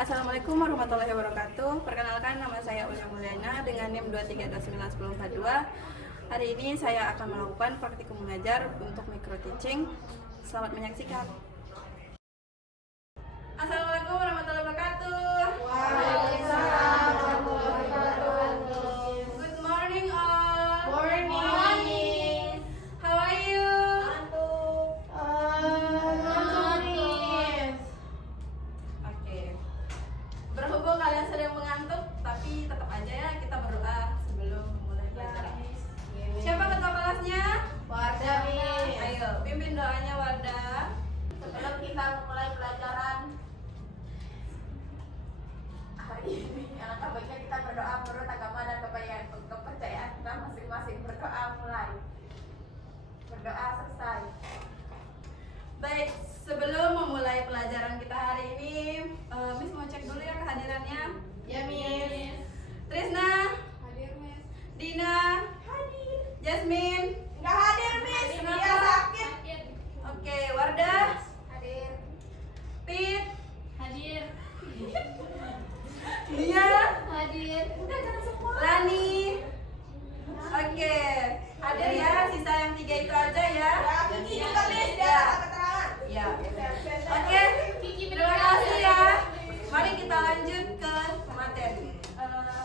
Assalamualaikum warahmatullahi wabarakatuh. Perkenalkan, nama saya Unya Mulyana dengan NIM 2329102. Hari ini saya akan melakukan praktikum mengajar untuk micro teaching. Selamat menyaksikan. Assalamualaikum warahmatullahi wabarakatuh. Waalaikumsalam warahmatullahi wabarakatuh. Good morning all. Morning. How are you? Oke. Berhubung kalian sedang mengantuk, tapi tetap aja ya kita berdoa sebelum memulai pelajaran. Siapa ketua kelasnya? Wardah, Miss. Ayo, pimpin doanya Wardah. Sebelum kita memulai pelajaran hari ini, alangkah baiknya kita berdoa menurut agama dan kepercayaan kita masing-masing. Berdoa mulai. Berdoa selesai. Baik, sebelum memulai pelajaran kita hari ini, Miss mau cek dulu ya kehadirannya. Ya, Miss. Trisna, Hadir, Miss. Dina, Hadir. Jasmine. Enggak hadir, Miss. Kenapa? Dia sakit. Oke, Wardah, Hadir. Pit, Hadir. Dia, Hadir. Udah jangan semua. Lani. Oke, hadir ya, sisa yang 3 itu aja ya. Ya, Kiki juga, Miss. Dia ada keterangan. Ya. Oke, terima kasih ya. Mari kita lanjut ke materi.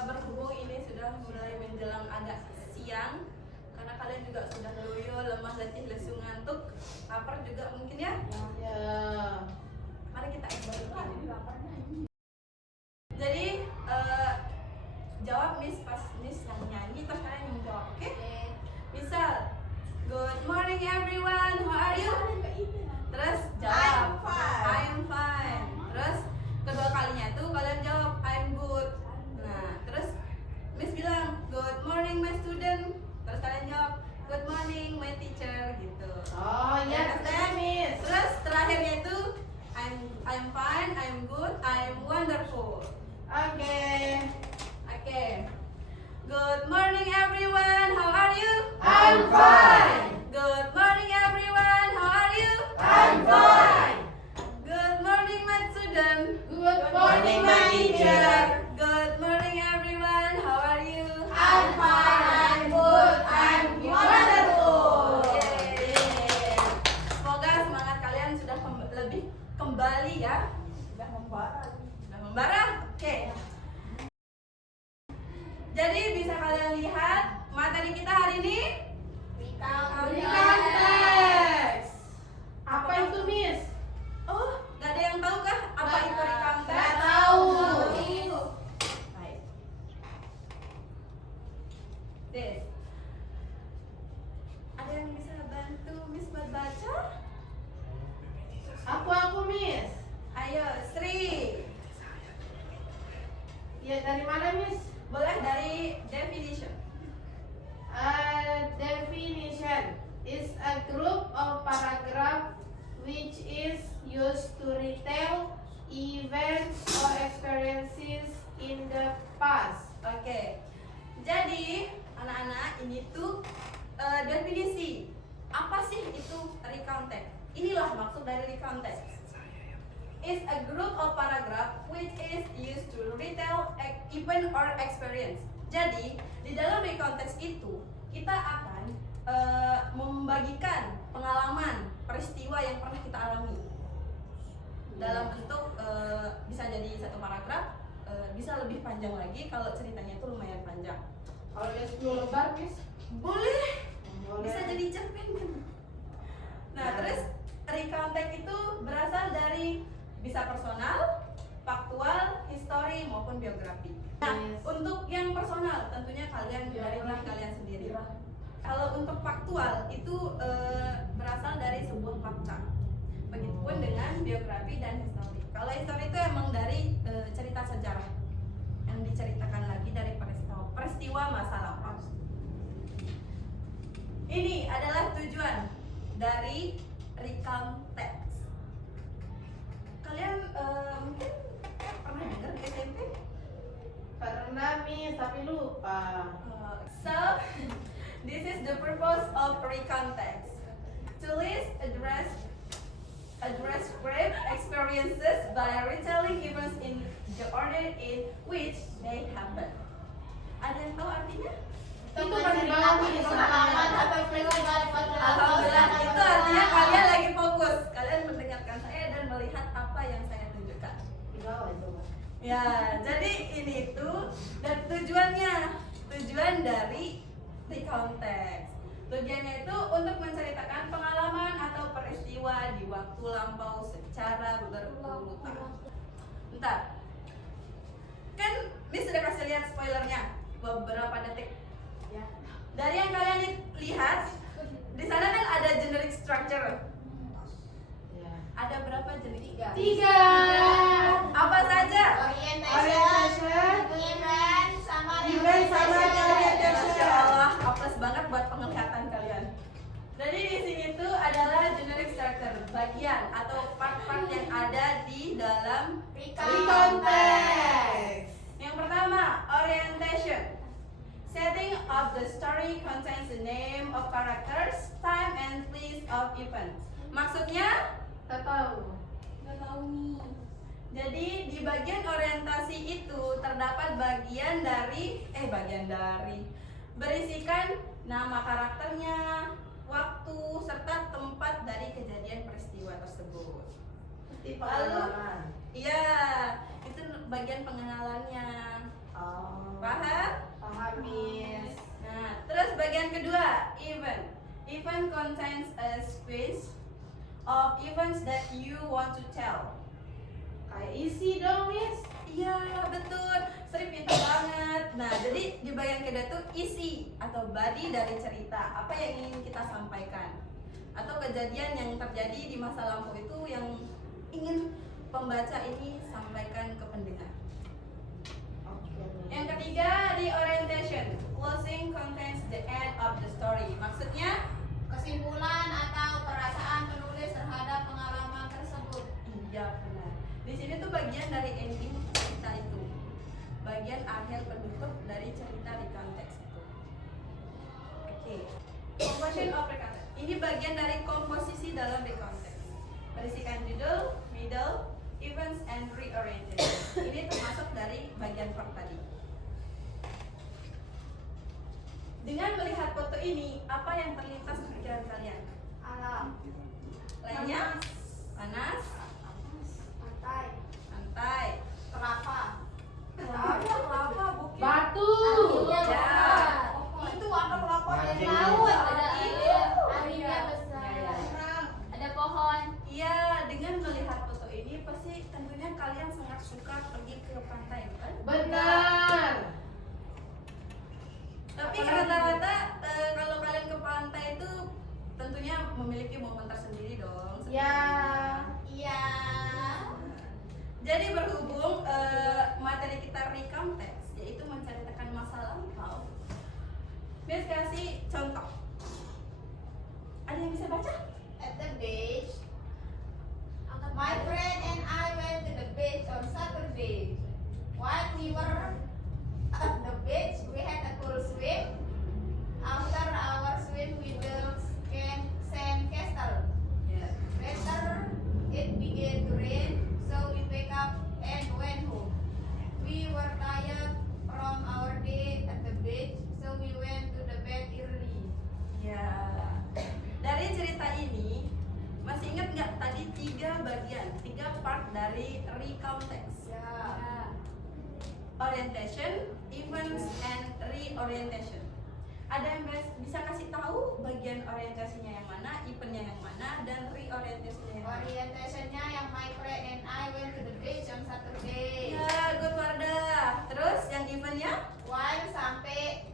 Berhubung ini sudah mulai menjelang agak siang, karena kalian juga sudah loyo, lemah, letih, lesu, ngantuk, lapar juga mungkin ya. Ya. Mari kita explore. Jadi jawab Miss pas Miss yang nyanyi, terus kalian yang jawab, oke? Misal, good morning everyone, how are you? Terus jawab, I'm fine. I'm fine. Terus kedua kalinya tuh kalian jawab, I'm good. Nah, terus Miss bilang, good morning my student. Terus kalian jawab, good morning my teacher, gitu. Oh, ya, Understand? Miss. Terus terakhirnya itu, I'm fine, I'm good, I'm wonderful. Oke. Oke. Good morning everyone, how are you? I'm fine. Good morning everyone, how are you? I'm fine. Good morning my student. Good morning, my teacher. Good morning everyone, how are you? I'm fine. I'm good. I'm wonderful. Yeay. Semoga semangat kalian sudah lebih kembali ya. Sudah membara. Sudah membara? Oke. Jadi bisa kalian lihat materi kita hari ini? Recount text. Apa itu, Miss? Oh, gak ada yang tahu kah apa itu recount text? Nggak tahu. Baik. Des. Ada yang bisa bantu Miss buat baca? Aku, Miss. Ayo, Sri. Ya, dari mana, Miss? Boleh dari definition. A definition is a group of paragraph which is used to retell events or experiences in the past. Oke. Jadi, anak-anak, ini tuh definisi. Apa sih itu recount text? Inilah maksud dari recount text. Is a group of paragraph which is used to retell event or experience. Jadi, di dalam recount text itu kita akan membagikan pengalaman, peristiwa yang pernah kita alami dalam bentuk bisa jadi satu paragraf, bisa lebih panjang lagi kalau ceritanya itu lumayan panjang. Kalau ada 10 lembar, Miss? Boleh, Boleh. bisa jadi cerpen. Nah, terus recount text itu berasal dari bisa personal, faktual, history maupun biografi. Nah, Yes. untuk yang personal tentunya kalian dari diri kalian sendiri. Kalau untuk faktual itu berasal dari sebuah fakta. Begitupun dengan biografi dan history. Kalau history itu emang dari cerita sejarah yang diceritakan lagi dari peristiwa masa lampau. Ini adalah tujuan dari recount text. Kalian mungkin pernah dengar di SMP? Pernah, Miss, tapi lupa. So, this is the purpose of recount text. To list, address, describe experiences by retelling events in period in which they happen. Ada yang tahu artinya? Itu menceritakan pengalaman atau festival pada Alhamdulillah, itu artinya kalian lagi fokus. Kalian mendengarkan saya dan melihat apa yang saya tunjukkan. Ya, jadi ini itu dan tujuan dari recount text. Tujuannya itu untuk menceritakan pengalaman atau peristiwa di waktu lampau secara berurut. Bentar. Kan ini sudah kasih lihat spoilernya beberapa detik. Ya. Dari yang kalian lihat, di sana kan ada generic structure. Ada berapa jenis? 3. Apa saja? Orientation, event, sama orientation. Masya Allah, apes banget buat penglihatan kalian. Jadi di sini tuh adalah generic structure, bagian atau part-part yang ada di dalam Recount text. Yang pertama, orientation. Setting of the story contains the name of characters, time and place of events. Maksudnya? Nggak tahu nih. Jadi di bagian orientasi itu terdapat bagian dari berisikan nama karakternya, waktu serta tempat dari kejadian peristiwa tersebut. Lalu, iya, itu bagian pengenalannya. Paham? Paham, Miss. Nah, terus bagian kedua, event. Event contains a space of events that you want to tell. Kayak isi dong, Miss. Iya, betul. Sri pintar banget. Nah, jadi di bagian kedua tuh isi atau body dari cerita. Apa yang ingin kita sampaikan? Atau kejadian yang terjadi di masa lampau itu yang ingin pembaca ini sampaikan ke pendengar. Yang ketiga, di orientation. Closing contains the end of the story. Maksudnya? Kesimpulan atau perasaan penulis terhadap pengalaman tersebut. Iya, benar. Di sini tuh bagian dari ending cerita itu. Bagian akhir penutup dari cerita di konteks itu. Oke. Composition of recount text. Ini bagian dari komposisi dalam recount text. Berisikan judul, middle, events, and reorientation. Ini termasuk dari bagian part tadi. Dengan melihat foto ini, apa yang terlintas di pikiran kalian? Alam, Lainnya? Panas, pantai, pantai, kelapa. ada kelapa, bukit, Batu. Ya. Itu ada kelapa Ada di laut, ada Itu. airnya besar. Ya, ya. Ada pohon. Iya, dengan melihat foto ini pasti tentunya kalian sangat suka pergi ke pantai, bukan? Benar. Tapi rata-rata kalau kalian ke pantai itu tentunya memiliki momen tersendiri dong. Ya. Iya. Jadi berhubung materi kita recount text, yaitu menceritakan masa lampau. Miss kasih contoh. Ada yang bisa baca? At the beach, my friend and I went to the beach on Saturday. While we were at the beach, we had a cool swim. After our swim, we built sand castle. Ya. Later, it began to rain, so we wake up and went home. We were tired from our day at the beach, so we went to the bed early. Ya. Dari cerita ini masih ingat nggak tadi 3 bagian, 3 part dari recount text? Ya. Orientation, events, and reorientation. Ada yang bisa kasih tahu bagian orientasinya yang mana, eventnya yang mana, dan reorientasinya yang mana? Orientationnya yang my friend and I went to the beach on Saturday. Ya, good Wardah. Terus yang eventnya? While sampai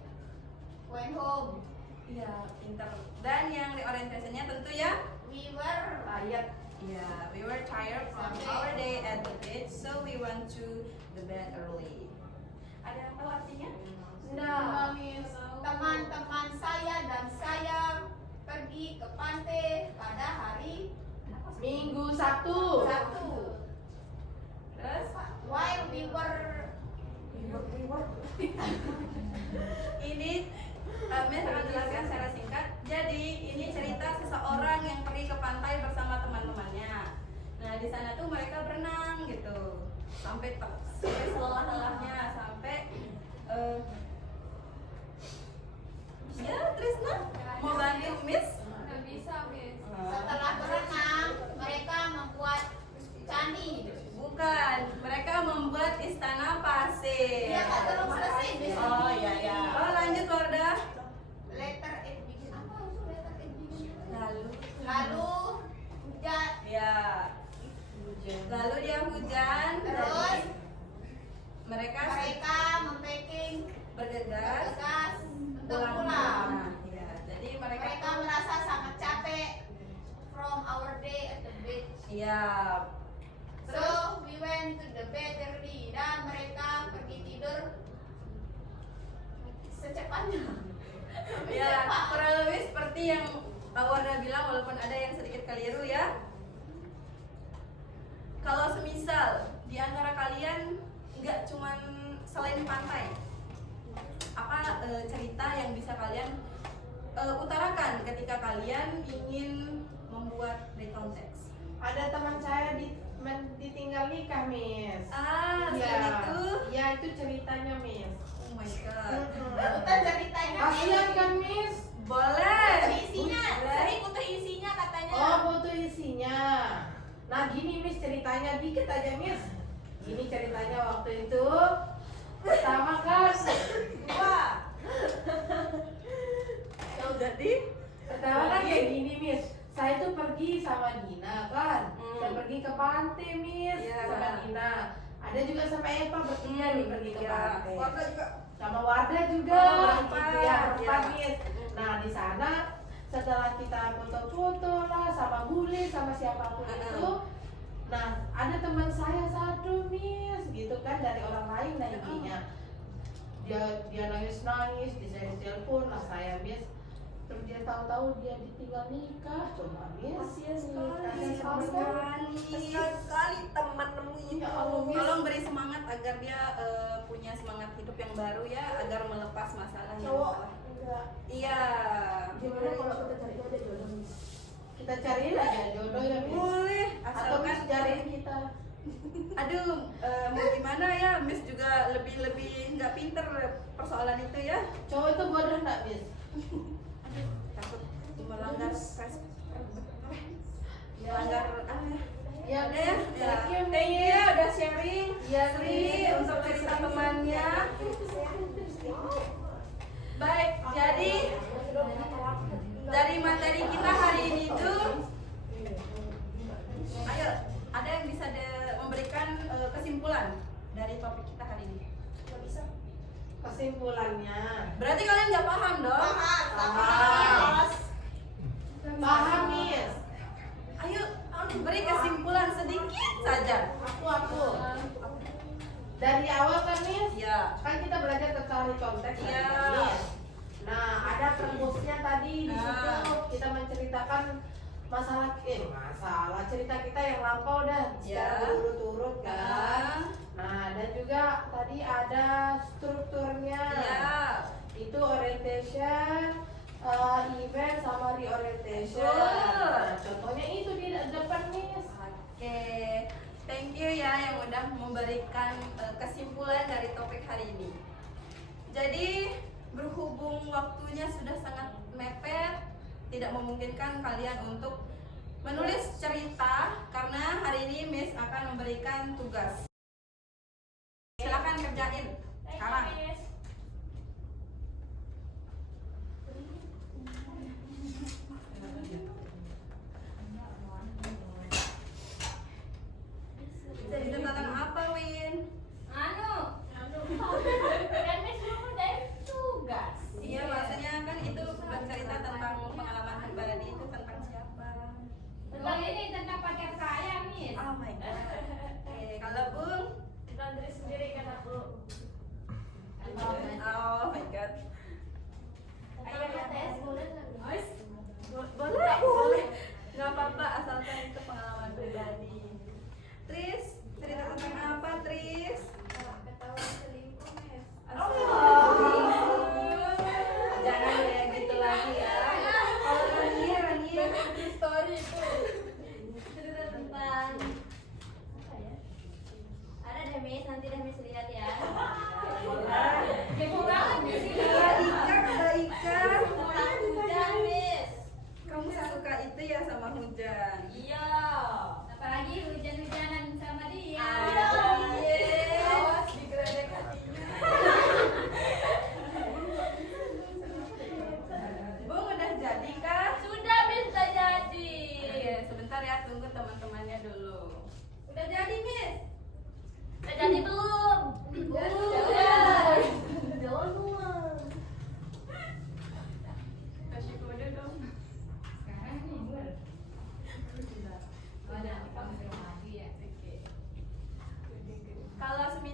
went home. Ya, pintar. Dan yang reorientasinya tentu ya? We were Tired. Ya, we were tired from our day at the beach, so we went to the bed early. Ada yang tahu artinya? Enggak. teman-teman saya dan saya pergi ke pantai pada hari Minggu Sabtu. Sabtu. Terus? While we were Ini Miss akan jelaskan secara singkat. Jadi ini cerita seseorang yang pergi ke pantai bersama teman-temannya. Nah di sana tuh mereka berenang gitu sampai selelahar istana pasir. Iya, Kak, belum selesai. Oh iya ya. Oh lanjut Wardah. Letter F bikin apa? Langsung letter F bikin. Lalu hujan. ya. Lalu dia hujan. Terus mereka mereka mempacking bergegas bergegas untuk pulang. pulang. Ya, jadi Mereka mereka merasa sangat capek from our day at the beach. iya. So we went to the bed early dan mereka pergi tidur secepatnya. Ya, kurang lebih seperti yang Pak Wardah bilang walaupun ada yang sedikit keliru ya. Kalau semisal di antara kalian nggak cuman selain pantai, apa cerita yang bisa kalian utarakan ketika kalian ingin membuat recount text? Ada teman saya ditinggal nikah, Miss. Ah, Ya, selain itu, ya itu ceritanya, Miss. oh my god. Bukan ceritanya. Kasihan kan, Miss? Boleh. Isinya, Boleh. sering butuh isinya katanya. Oh, butuh isinya. Nah, gini, Miss, ceritanya dikit aja, Miss. Gini ceritanya waktu itu. Pertama kan, Wah. Kalau jadi pertama kan kayak gini, Miss. Saya tuh pergi sama Dina kan. Saya pergi ke pantai, Miss, Iya. sama Dina. Ada juga sama Eva bertiga nih pergi ke Iya. pantai. Wardah juga. Sama Wardah juga. Oh, gitu ya, berempat. berempat, Miss. Nah, di sana setelah kita foto-foto lah sama Bule sama siapapun itu, nah ada teman saya satu, Miss, gitu kan, dari orang lain nantinya. Dia nangis-nangis, saya telepon lah saya, Miss. Terus dia tahu-tahu dia ditinggal nikah, coba, Miss. Kasihan sekali. Kasihan Kasihan sekali teman nemuin. Ya Allah, Miss. Tolong beri semangat agar dia punya semangat hidup yang baru ya, agar melepas masalah yang Cowok telah. enggak. Iya. Gimana kalau kita cari aja jodoh, Miss? Kita cariin aja jodoh ya, Miss. Boleh, Atau asalkan Miss cariin kita. Aduh, mau gimana ya, Miss juga lebih nggak pinter persoalan itu ya. Cowok itu bodoh enggak, Miss? Takut melanggar melanggar apa ya? Ya, Ada ya? Ya. Thank you, Thank you Miss. udah sharing. Ya, Sri Miss. untuk cerita temannya. Baik, jadi dari materi kita hari ini tuh, ayo, ada yang bisa memberikan kesimpulan dari topik kita hari ini? Kesimpulannya. Berarti kalian nggak paham dong? Paham. Paham, Miss. Ayo, beri kesimpulan sedikit saja. Aku. Dari awal kan, Miss? Ya. Kan kita belajar tentang konteks tadi, Iya. Miss. Nah, ada permusnya tadi di Nah. situ kita menceritakan masalah cerita kita yang lampau dan secara Ya. berurut-urut kan. Nah, Nah, dan juga tadi ada strukturnya. ya. Itu orientation, event sama reorientation. Betul. Nah, contohnya itu di depan, Miss. Oke, thank you ya yang udah memberikan kesimpulan dari topik hari ini. Jadi berhubung waktunya sudah sangat mepet, tidak memungkinkan kalian untuk menulis cerita karena hari ini Miss akan memberikan tugas. Silakan kerjain sekarang. Jadi tentang apa, Win? Iya, maksudnya kan itu bercerita tentang pengalaman pribadi itu tentang siapa? Oh my god. Oke, kalau Bu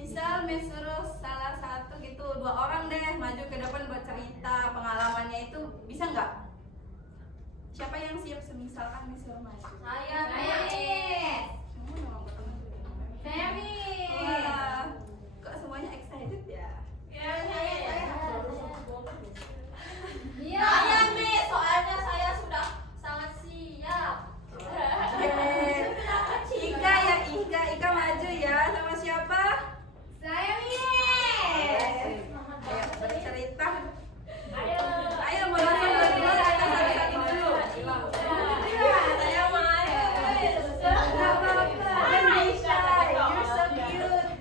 Misal Miss suruh salah satu gitu, 2 orang deh maju ke depan buat cerita pengalamannya itu, bisa nggak? Siapa yang siap semisalkan Miss suruh maju? Saya Miss. Semua nama pertama. Saya Miss. Wah, kok semuanya excited ya? Iya, saya Miss, soalnya saya sudah sangat siap. Ika maju ya, sama siapa? Saya Miss. Ayo bercerita. Ayo. Ayo mau langsung berdua atau satu-satu dulu? Saya maju. Nggak apa-apa. Don't be shy. You're so cute.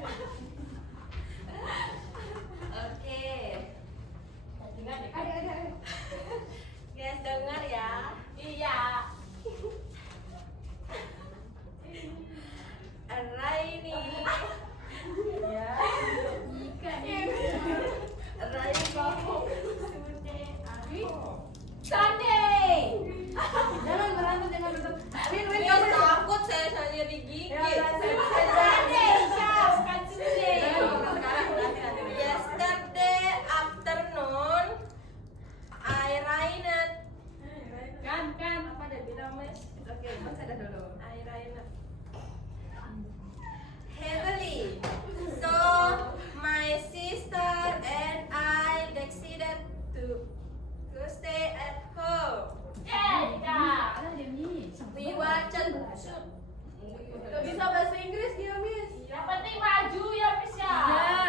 Oke. Guys, dengar ya. Iya. Raini. Ya. Sunday. Jangan berantem, jangan berantem. Win, Iya, kamu takut saya digigit. Ya, udah, Sunday, Syaf, kan Sunday. Jangan sekarang, nanti. Yesterday afternoon, I rained. Kan, apa dia bilang, Mas? Oke, kamu sadar dulu. I rained Heavily. So my sister and I decided to stay at home. We watched shoot. Gak bisa bahasa Inggris dia, Miss. Yang penting maju ya, Miss ya.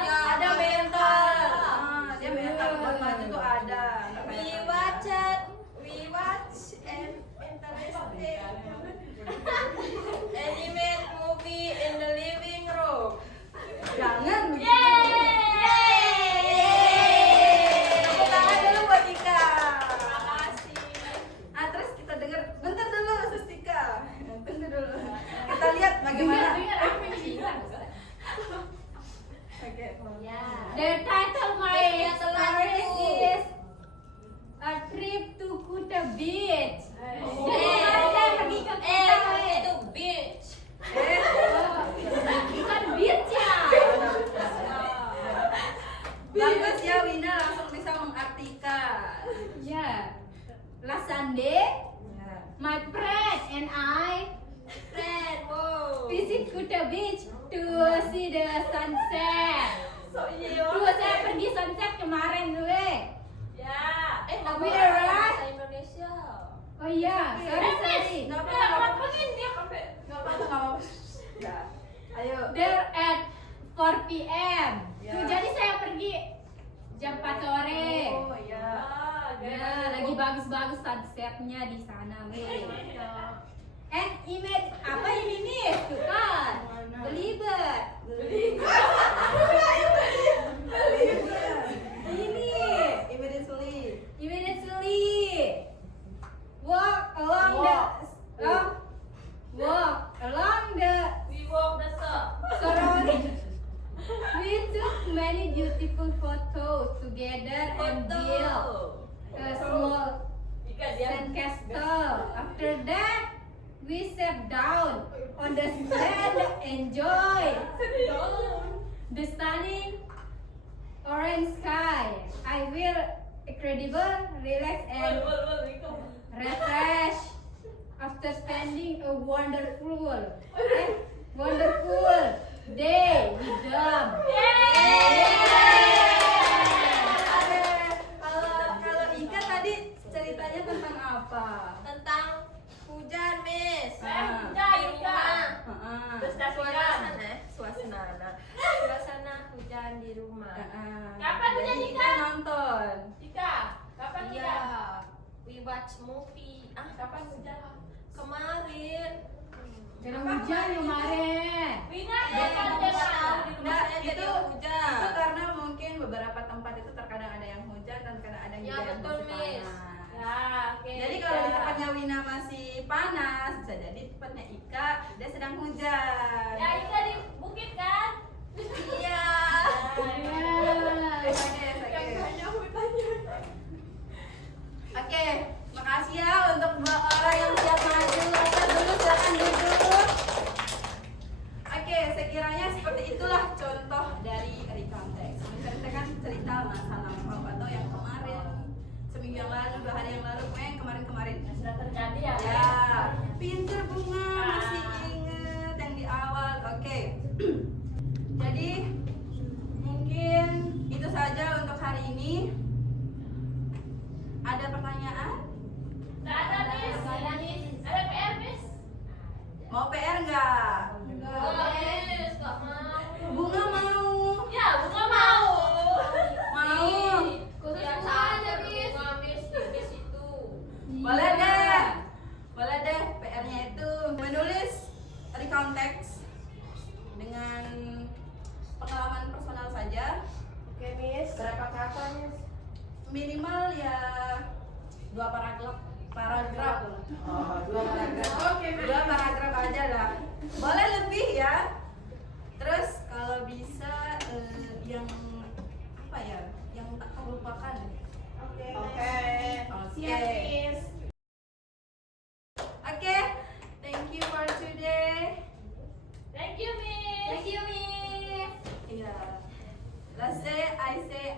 Ya, ada mental. Dia mental buat maju tuh ada. We watch an interesting animated movie in the living room. Jangan. Yeay! Tepuk tangan dulu buat Ika. Terima kasih. Terus kita dengar. Bentar dulu, Sus Tika. Tunggu dulu. Kita lihat bagaimana. Oke. The title my story is A Trip to Kuta Beach. Saya pergi ke Kuta itu beach. Bukan beach ya. Bagus ya, Wina langsung bisa mengartikan. Ya. Last Sunday, my friend and I visit Kuta Beach to see the sunset. Dulu saya pergi sunset kemarin gue. Ya. We arrived. Indonesia. Oh iya, sorry. Nggak apa-apa. Ya. Ayo. There at 4 p.m. Ya. Tuh, jadi saya pergi jam 4 sore. Oh ya. Ya, lagi bagus-bagus sunsetnya di sana, weh. And image apa ini nih? Tuh kan, belibet. Ini immediately walk along the surrounding. We took many beautiful photos together and built a small sandcastle. After that, we sat down on the sand and enjoy the stunning orange sky. I will incredible, relax and refresh after spending a wonderful day with them. Kalau Ika tadi ceritanya tentang apa? Tentang hujan, Miss. Ah. Di rumah. Suasana hujan di rumah. Kapan Jadi hujan, Ika nonton. Kapan Iya. We watch movie. Kapan hujan? Kemarin. Kena hujan kemarin. Nah, Jadi itu hujan. itu karena mungkin beberapa tempat itu terkadang ada yang hujan dan kadang ada yang Ya, juga yang betul, masih Miss. panas. Ya, oke. Jadi kalau di tempatnya Wina masih panas, bisa jadi tempatnya Ika dia sedang hujan. Ya, Ika di bukit kan? Iya. Oke, makasih ya untuk dua orang yang siap maju. Angkat dulu, silakan duduk. Oke, sekiranya seperti itulah contoh dari Terjadi ya. Ya, pinter Bunga, masih inget yang di awal. Oke. Jadi mungkin itu saja untuk hari ini. Ada pertanyaan? Nggak ada, Miss. Ada, Miss. Ada PR, Miss. Mau PR nggak? Nggak, Miss. Nggak mau. Bunga mau. Ya, Bunga mau. Mau. Khusus Ya, Bunga aja, sama Miss. Bunga, Miss. Miss itu. Boleh deh. Boleh deh PR-nya itu menulis recount text dengan pengalaman personal saja. Oke, Miss. Berapa kata, Miss? Minimal ya 2 paragraf. Oh, 2 paragraf. Oke, Miss. 2 paragraf aja lah. Boleh lebih ya. Terus kalau bisa yang apa ya? Yang tak terlupakan. Oke. Oke. Siap, Miss. Oke. Thank you for today. Thank you, Miss. Thank you, Miss. Yeah. Let's say I say